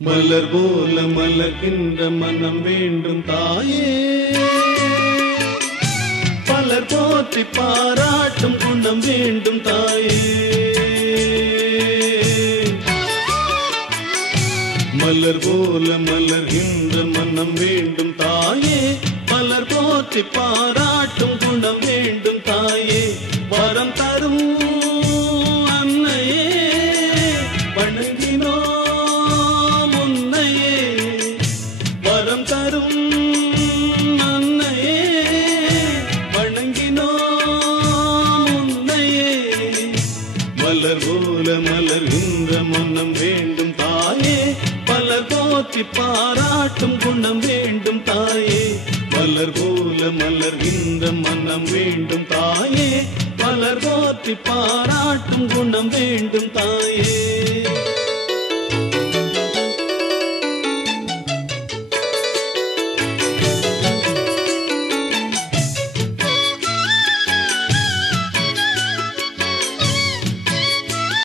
மலர் போல மலர்கின்ற மனம் வேண்டும் தாயே, பலர் போற்றி பாராட்டும் குணம் வேண்டும் தாயே. மலர் போல மலர்கின்ற மனம் வேண்டும் தாயே, பலர் போற்றி பாராட்டும் குணம் வேண்டும் தாயே. வரம் தரும் அன்னையே வணங்கினோம் உன்னையே, வரம் தரும் அன்னையே வணங்கினோம் உன்னையே. மலர் போல மலர்கின்ற மனம் வேண்டும் தாயே, பலர் போற்றி பாராட்டும் குணம் வேண்டும் தாயே. மலர் போல மலர்கின்ற மனம் வேண்டும் தாயே, பலர் போற்றி பாராட்டும் குணம் வேண்டும் தாயே.